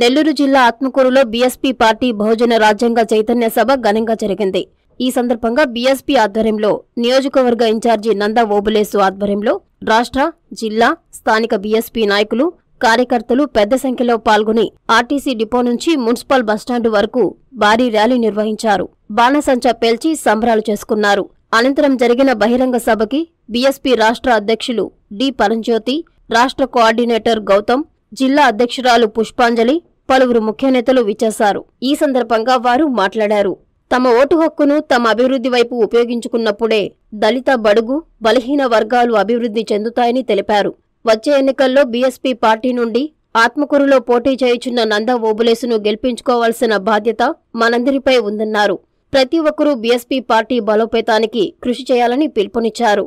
నెల్లూరు జిల్లా ఆత్మకూరులో BSP party బహుజన రాజ్యాంగ చైతన్య సభ ఘనంగా జరిగింది. ఈ సందర్భంగా బీఎస్పీ ఆధ్వర్యంలో నియోజకవర్గ ఇన్ఛార్జి నందా ఓబులేసు ఆధ్వర్యంలో రాష్ట్ర, జిల్లా, స్థానిక బీఎస్పీ నాయకులు, కార్యకర్తలు పెద్ద సంఖ్యలో పాల్గొని ఆర్టీసీ డిపో నుంచి మున్సిపల్ బస్టాండు వరకు భారీ ర్యాలీ నిర్వహించారు. బాణసంచా పేల్చి సంబరాలు చేసుకున్నారు. అనంతరం జరిగిన బహిరంగ సభకి బీఎస్పీ రాష్ట్ర అధ్యక్షులు డి పరంజ్యోతి, రాష్ట్ర కోఆర్డినేటర్ గౌతమ్, జిల్లా అధ్యక్షురాలు పుష్పాంజలి, పలువురు ముఖ్య నేతలు విచ్చేశారు. ఈ సందర్భంగా వారు మాట్లాడారు. తమ ఓటు హక్కును తమ అభివృద్ధి వైపు ఉపయోగించుకున్నప్పుడే దళిత, బడుగు, బలహీన వర్గాలు అభివృద్ధి చెందుతాయని తెలిపారు. వచ్చే ఎన్నికల్లో బీఎస్పీ పార్టీ నుండి ఆత్మకూరులో పోటీ చేయుచున్న నందా ఓబులేసును గెలిపించుకోవాల్సిన బాధ్యత మనందరిపై ఉందన్నారు. ప్రతి ఒక్కరూ బీఎస్పీ పార్టీ బలోపేతానికి కృషి చేయాలని పిలుపునిచ్చారు.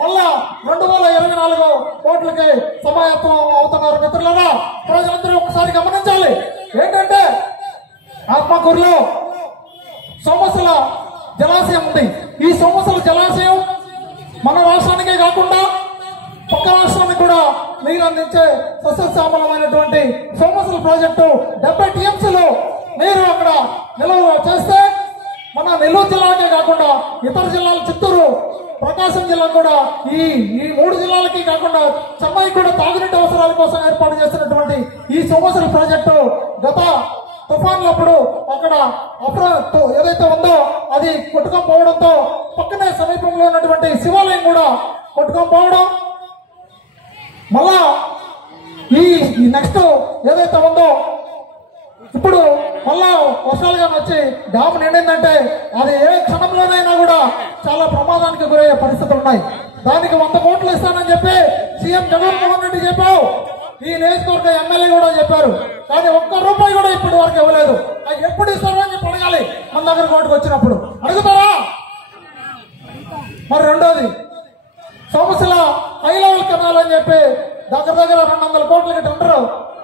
మళ్ళా 2024 ఓట్లకి సమాయత్తం అవుతున్నారు. మిత్రులారా, ప్రజలందరూ ఒకసారి గమనించాలి. ఏంటంటే ఆత్మకూరులో సోమశిల జలాశయం ఉంది. ఈ సోమశిల జలాశయం మన రాష్ట్రానికే కాకుండా పక్క రాష్ట్రానికి కూడా నీరు అందించే సస్యశ్యామలమైనటువంటి సోమశిల ప్రాజెక్టు 70 టీఎంసీలు నీరు అక్కడ నిల్వ చేస్తే మన నెల్లూరు జిల్లాకే కాకుండా ఇతర జిల్లాలు, చిత్తూరు, ప్రకాశం జిల్లా కూడా ఈ 3 జిల్లాలకి కాకుండా చెన్నై కూడా తాగునీటి అవసరాల కోసం ఏర్పాటు చేసినటువంటి ఈ సోమశిల ప్రాజెక్టు గత తుఫాన్లప్పుడు అక్కడ ఏదైతే ఉందో అది కొట్టుకొని పోవడంతో పక్కనే సమీపంలో ఉన్నటువంటి శివాలయం కూడా కొట్టుకొని పోవడం, మళ్ళా ఈ నెక్స్ట్ ఏదైతే ఉందో ఇప్పుడు మళ్ళా వర్షాలుగా వచ్చి డ్యామ్ నిండిందంటే అది ఏ క్షణంలోనైనా కూడా చాలా ప్రమాదానికి గురయ్యే పరిస్థితులు ఉన్నాయి. దానికి 100 కోట్లు ఇస్తానని చెప్పి సీఎం జగన్మోహన్ రెడ్డి చెప్పావు. ఈ నియోజకవర్గ ఎమ్మెల్యే కూడా చెప్పారు. కానీ ₹1 కూడా ఇప్పటి వరకు ఇవ్వలేదు. అది ఎప్పుడు ఇస్తారో అని చెప్పి అడగాలి. మన దగ్గర కోర్టుకు వచ్చినప్పుడు అడుగుతారా? మరి రెండోది, సోమశిల హై లెవెల్ కెనాల్ అని చెప్పి దగ్గర 200 కోట్లకి టెండర్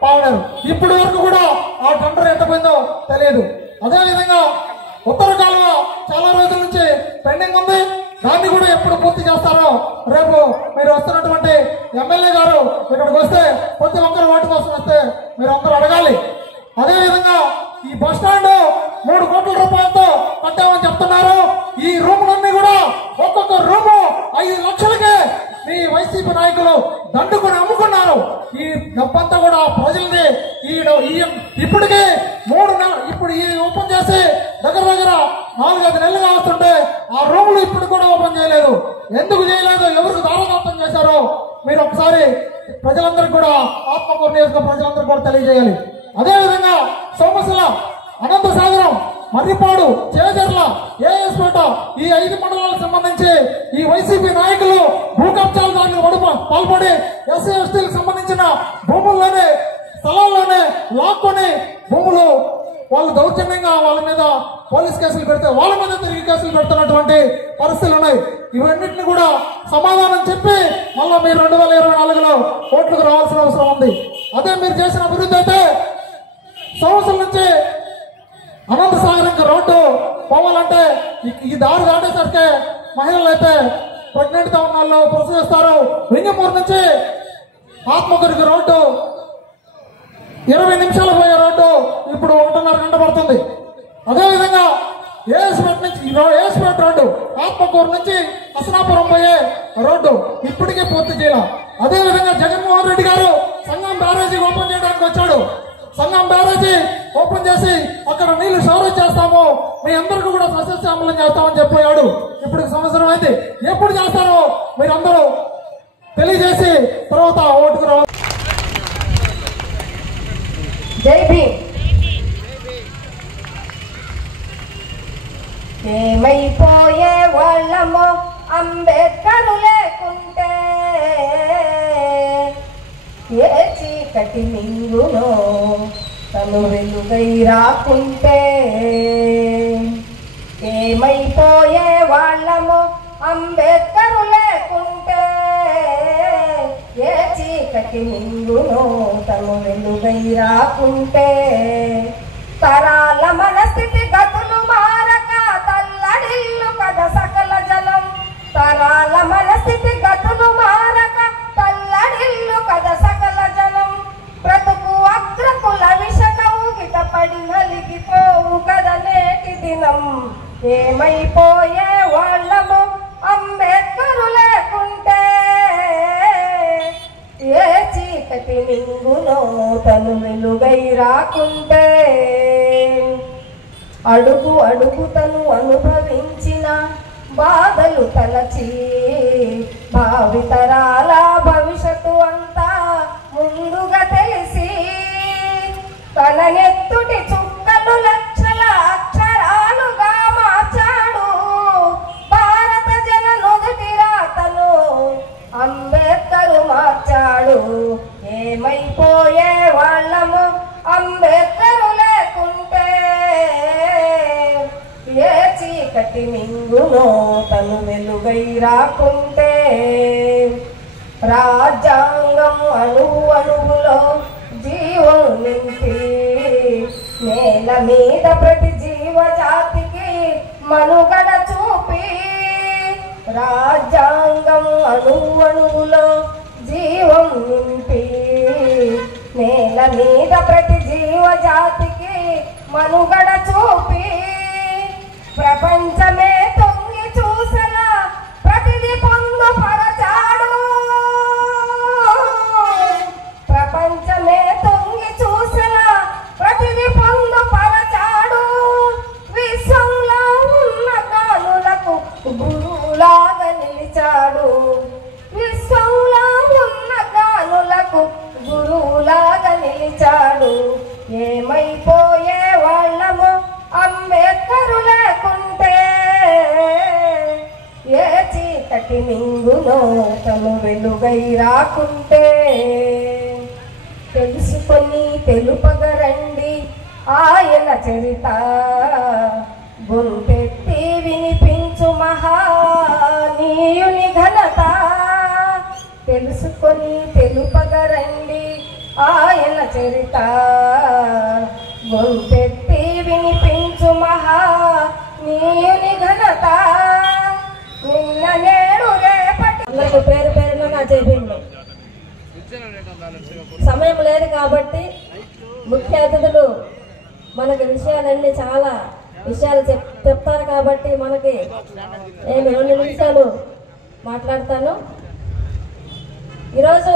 పాడారు. ఇప్పటి వరకు కూడా ఆ టెండర్ ఎంత పోయిందో తెలియదు. అదేవిధంగా ఉత్తర కాలువ చాలా రోజుల నుంచి పెండింగ్ ఉంది. దాన్ని కూడా ఎప్పుడు పూర్తి చేస్తారో రేపు మీరు వస్తున్నటువంటి ఎమ్మెల్యే గారు ఇక్కడికి వస్తే ప్రతి ఒక్కరు ఓటు కోసం వస్తే మీరు అందరూ అడగాలి. అదేవిధంగా ఈ బస్ స్టాండ్ 3 కోట్ల రూపాయలతో కట్టామని చెప్తున్నారు. ఈ రూములన్నీ కూడా ఒక్కొక్క రూము 5 లక్షలకే మీ వైసీపీ నాయకులు దండుకొని అమ్ముకున్నారు. ఈ డబ్బంతా కూడా ప్రజలది. ఇప్పటికే 3 నెలలు ఇప్పుడు ఈ ఓపెన్ చేసి దగ్గర 4-5 నెలలుగా వస్తుంటే ఆ రూములు ఇప్పుడు కూడా ఓపెన్ చేయలేదు. ఎందుకు చేయలేదు, ఎవరికి దారదత్తం చేశారో మీరు ఒకసారి ప్రజలందరికీ కూడా, ఆత్మకూరు నియోజకవర్గ ప్రజలందరికీ కూడా తెలియజేయాలి. అదేవిధంగా సోమశిల, అనంతసాగరం, మర్రిపాడు, చేజర్ల, ఏఎస్పేట ఈ 5 మండలాలకు సంబంధించి ఈ వైసీపీ నాయకులు భూ కబ్జాల దానికి పాల్పడి ఎస్సీ ఎస్టీలకు సంబంధించిన భూముల్లోనే, స్థలాల్లోనే లాక్కొని భూములు వాళ్ళు దౌర్జన్యంగా వాళ్ళ మీద పోలీస్ కేసులు పెడితే వాళ్ళ మీద తిరిగి కేసులు పెడుతున్నటువంటి పరిస్థితులు ఉన్నాయి. ఇవన్నింటినీ కూడా సమాధానం చెప్పి మళ్ళా మీరు 2024లో ఓట్లకు రావాల్సిన అవసరం ఉంది. అదే మీరు చేసిన అభివృద్ధి అయితే సంవత్సరం నుంచి అనంతసాగరంకి రోడ్డు పోవాలంటే ఈ దారి దాటేసరికి మహిళలు అయితే ప్రెగ్నెంట్ గా ఉన్న వాళ్ళు ప్రసవిస్తారు. వింగమూరు నుంచి ఆత్మకూరుకి రోడ్డు 20 నిమిషాలు పోయే రోడ్డు ఇప్పుడు 1.5 గంట పడుతుంది. అదేవిధంగా ఏఎస్పేట రోడ్డు ఆత్మకూరు నుంచి హసనాపురం పోయే రోడ్డు ఇప్పటికే పూర్తి చేయాలి. అదేవిధంగా జగన్మోహన్ రెడ్డి గారు సంగం బ్యారేజీ ఓపెన్ చేయడానికి వచ్చాడు. సంగం బ్యారేజీ ఓపెన్ చేసి అక్కడ నీళ్లు స్టోరేజ్ చేస్తాము, మీ అందరికీ కూడా సస్యశ్యామలం చేస్తామని చెప్పాడు. ఇప్పుడు సంవత్సరం అయింది. ఎప్పుడు చేస్తారో మీరందరూ తెలియజేసి తర్వాత ఓటుకు రావాలి. జై భీమ్. ఏమైపోయే వాళ్ళమో అంబేద్కర్ లేకుంటే, ఏ చీకటి మింగునో తను వెలుగై రాకుంటే. ఏమైపోయే వాళ్ళమో అంబేద్కర్ లేకుంటే, ఏ చీకటి మింగునో తను వెలుగై రాకుంటే. తరాల మనస్థితి గతులు మారక తల్లడిల్లు కథ సకల జలం. తరాల మనస్థితి గతులు మారక తల్లడిల్లు కథ సకల జలం. బ్రతుకు చీకటి మింగునో తను వెలుగై రాకుంటే అడుగు అడుగు తను అనుభవించిన బాధలు తలచి భావితరాల భవిష్యత్తు అంతా ముందుగా తెలిసి తన నెత్తుటి చుక్కలు లక్షల అక్షరాలుగా మార్చాడు భారత జన నుదుటి రాతను అంబేద్కరు మార్చాడు. ఏమైపోయే వాళ్ళము అంబేద్కరు లేకుంటే, ఏ చీకటి మింగునో తను వెలుగై రాకుంటే. రాజ్యాంగం అణువు అణువులో జీవం నింపి నేల మీద ప్రతి జీవజాతికి మనుగడ చూపి, రాజ్యాంగం అణువు అణువులో జీవం నింపి నేల మీద ప్రతి జీవజాతికి మనుగడ చూపి, ప్రపంచమే తొంగి చూసిన ప్రతిది పొందుపరచాడు. ప్రపంచమే తొంగి చూసిన ప్రతిది పొందుపరచాడు. విశ్వంలో ఉన్న కానులకు గురువులాగా నిలిచాడు. విశ్వంలో ఉన్న కానులకు గురువులాగా నిలిచాడు. ఏమైపోయే వాళ్ళము అంబేద్కరు లేకుంటే, ఏ చీకటి మింగునో తను వెలుగై రాకుంటే. తెలుసుకొని తెలుపగరండి ఆయన చరిత, గొంతెత్తి వినిపించు మహానీయుని ఘనత. తెలుసుకొని తెలుపగరండి ఆయన చరిత, గొంతెత్తి వినిపించు మహానీయుని ఘనత. నిన్న నేడు రేపటి పేరు పేరున నా చెప్పిండు. సమయం లేదు కాబట్టి ముఖ్య అతిథులు మనకి విషయాలన్నీ చాలా విషయాలు చెప్తారు కాబట్టి మనకి నేను 2 నిమిషాలు మాట్లాడతాను. ఈరోజు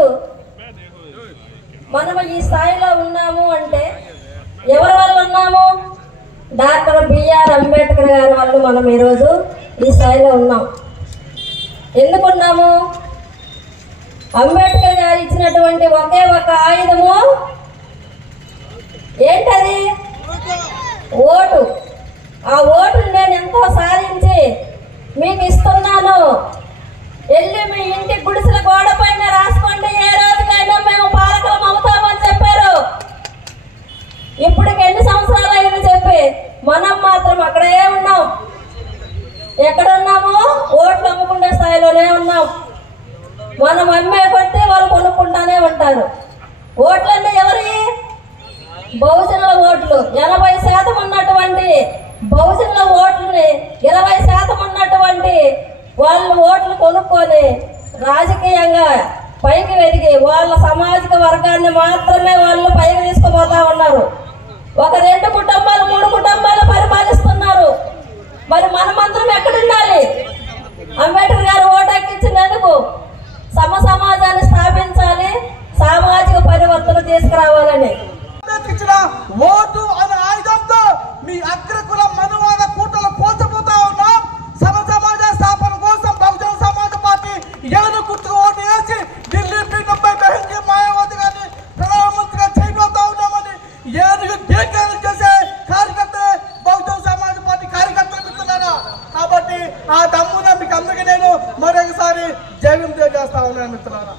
మనము ఈ స్థాయిలో ఉన్నాము అంటే ఎవరి వల్ల ఉన్నాము? డాక్టర్ బిఆర్ అంబేద్కర్ గారి వల్ల మనం ఈరోజు ఈ స్థాయిలో ఉన్నాం. ఎందుకున్నాము? అంబేద్కర్ గారు ఇచ్చినటువంటి ఒకే ఒక ఆయుధము ఏంటది? ఓటు. ఆ ఓటును నేను ఎంతో సాధించి మీకు ఇస్తున్నాను. వెళ్ళి మీ ఇంటి గుడిసెల గోడ పైన రాసుకోండి, ఏ రోజుకైనా మేము పాలకులం అవుతామని చెప్పారు. ఇప్పటికి ఎన్ని సంవత్సరాలు అయింది చెప్పి మనం మాత్రం అక్కడే ఉన్నాం. ఎక్కడున్నాము? ఓట్లు అమ్ముకునే స్థాయిలోనే ఉన్నాం. మనం అమ్మే కొట్టి వాళ్ళు కొనుక్కుంటానే ఉంటారు. ఓట్లన్నీ ఎవరి? బహుజనుల ఓట్లు. 80% ఉన్నటువంటి బహుజనుల ఓట్లని 20% ఉన్నటువంటి వాళ్ళు ఓట్లు కొనుక్కొని రాజకీయంగా పైకి ఎదిగి వాళ్ళ సామాజిక వర్గాన్ని మాత్రమే వాళ్ళు పైకి తీసుకుపోతా ఉన్నారు. ఒక 2 కుటుంబాలు 3 కుటుంబాలు పరిపాలిస్తున్నారు. మరి మనమందరం ఎక్కడుండాలి? అంబేద్కర్ గారు ఓటు ఎక్కించినందుకు సమాజాన్ని స్థాపించాలి, సామాజిక పరివర్తన తీసుకురావాలని. ఓటు అనే ఆయుధంతో మీ అగ్రకుల మనువాద కూటలు కోల్పోతా ఉన్నాం. సమాజ స్థాపన కోసం బహుజన సమాజ్ పార్టీ ఎవరు గుర్తుకు ఓటు వేసి ఢిల్లీ పీఠంపై బహింగి మాయావతి గారిని ప్రధానమంత్రిగా చేయబోతా ఉన్నామని ఏనుగు కేకలు చేసే కార్యకర్తలే బహుజన సమాజ్ పార్టీ కార్యకర్తలు మిత్రులారా. కాబట్టి ఆ దమ్మున మీకు అందరికీ నేను మరొకసారి జయం చేస్తా ఉన్నాను మిత్రులారా.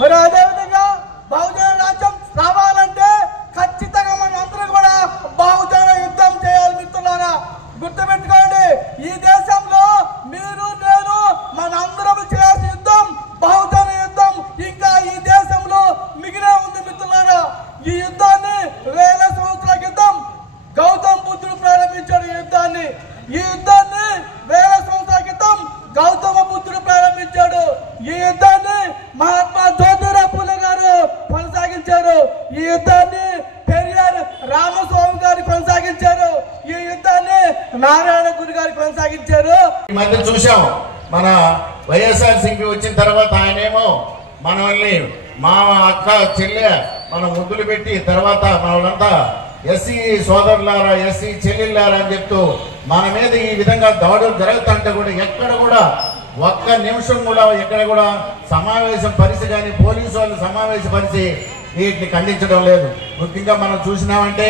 మరి అదేవిధంగా బహుజన రాజ్యం రావాలంటే ఖచ్చితంగా మనం అందరూ కూడా బహుజన యుద్ధం చేయాలి మిత్రులారా. గుర్తుపెట్టుకోండి, ఈ దేశంలో మీరు నేను మనందరం చేయాల్సిన యుద్ధం బహుజన యుద్ధం ఇంకా ఈ దేశంలో మిగిలే ఉంది మిత్రులారా. ఈ యుద్ధాన్ని 1000 సంవత్సరాల క్రితం గౌతమ్ బుద్ధుడు ప్రారంభించాడు. ఈ యుద్ధాన్ని 1000 సంవత్సరాల క్రితం గౌతమ బుద్ధుడు ప్రారంభించాడు. ఈ యుద్ధాన్ని మహాత్మా జ్యోతిరావు పూలే గారు కొనసాగించారు. ఈ యుద్ధాన్ని పెరియార్ రామస్వామి గారు కొనసాగించారు. ఈ యుద్ధాన్ని నారాయణ గురి గారు కొనసాగించారు. ఈ మధ్య చూసాం, మన వైఎస్ఆర్సీపీ వచ్చిన తర్వాత ఆయనేమో మనల్ని మా అక్క చెల్లె మనం ముద్దులు పెట్టి తర్వాత మన వాళ్ళంతా ఎస్సీ సోదరులారా ఎస్సీ చెల్లెళ్ళారా అని చెప్తూ మన మీద ఈ విధంగా దాడులు జరుగుతుంటే కూడా ఎక్కడ కూడా ఒక్క నిమిషం కూడా ఎక్కడ కూడా సమావేశం పరిస్థితి కానీ పోలీసు వాళ్ళు సమావేశపరిచి వీటిని ఖండించడం లేదు. ముఖ్యంగా మనం చూసినామంటే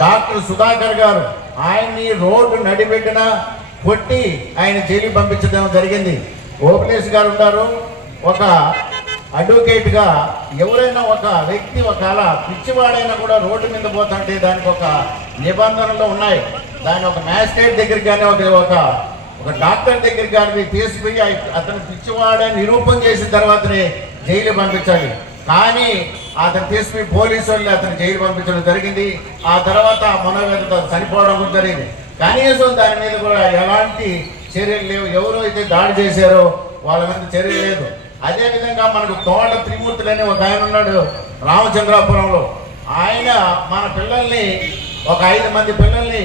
డాక్టర్ సుధాకర్ గారు ఆయన్ని రోడ్డు నడిబెట్టిన కొట్టి ఆయన జైలుకి పంపించడం జరిగింది. ఓపిలేష్ గారు ఉన్నారు ఒక అడ్వకేట్ గా. ఎవరైనా ఒక వ్యక్తి ఒకవేళ పిచ్చివాడైనా కూడా రోడ్డు మీద పోతుంటే దానికి ఒక నిబంధనలు ఉన్నాయి. దాని ఒక మ్యాజిస్ట్రేట్ దగ్గరికి కానీ ఒక డాక్టర్ దగ్గరికి కానీ తీసుకుపోయి అతను పిచ్చివాడని నిరూపణ చేసిన తర్వాతనే జైలు పంపించాలి. కానీ అతను తీసుకుపోయి పోలీసు వాళ్ళు అతను జైలు పంపించడం జరిగింది. ఆ తర్వాత మనోవేదన చనిపోవడం జరిగింది. కనీసం దాని మీద కూడా ఎలాంటి చర్యలు లేవు. ఎవరు అయితే దాడి చేశారో వాళ్ళ మీద చర్యలు లేదు. అదేవిధంగా మనకు తోట త్రిమూర్తులు అనే ఒక ఆయన ఉన్నాడు రామచంద్రాపురంలో. ఆయన మన పిల్లల్ని ఒక 5 మంది పిల్లల్ని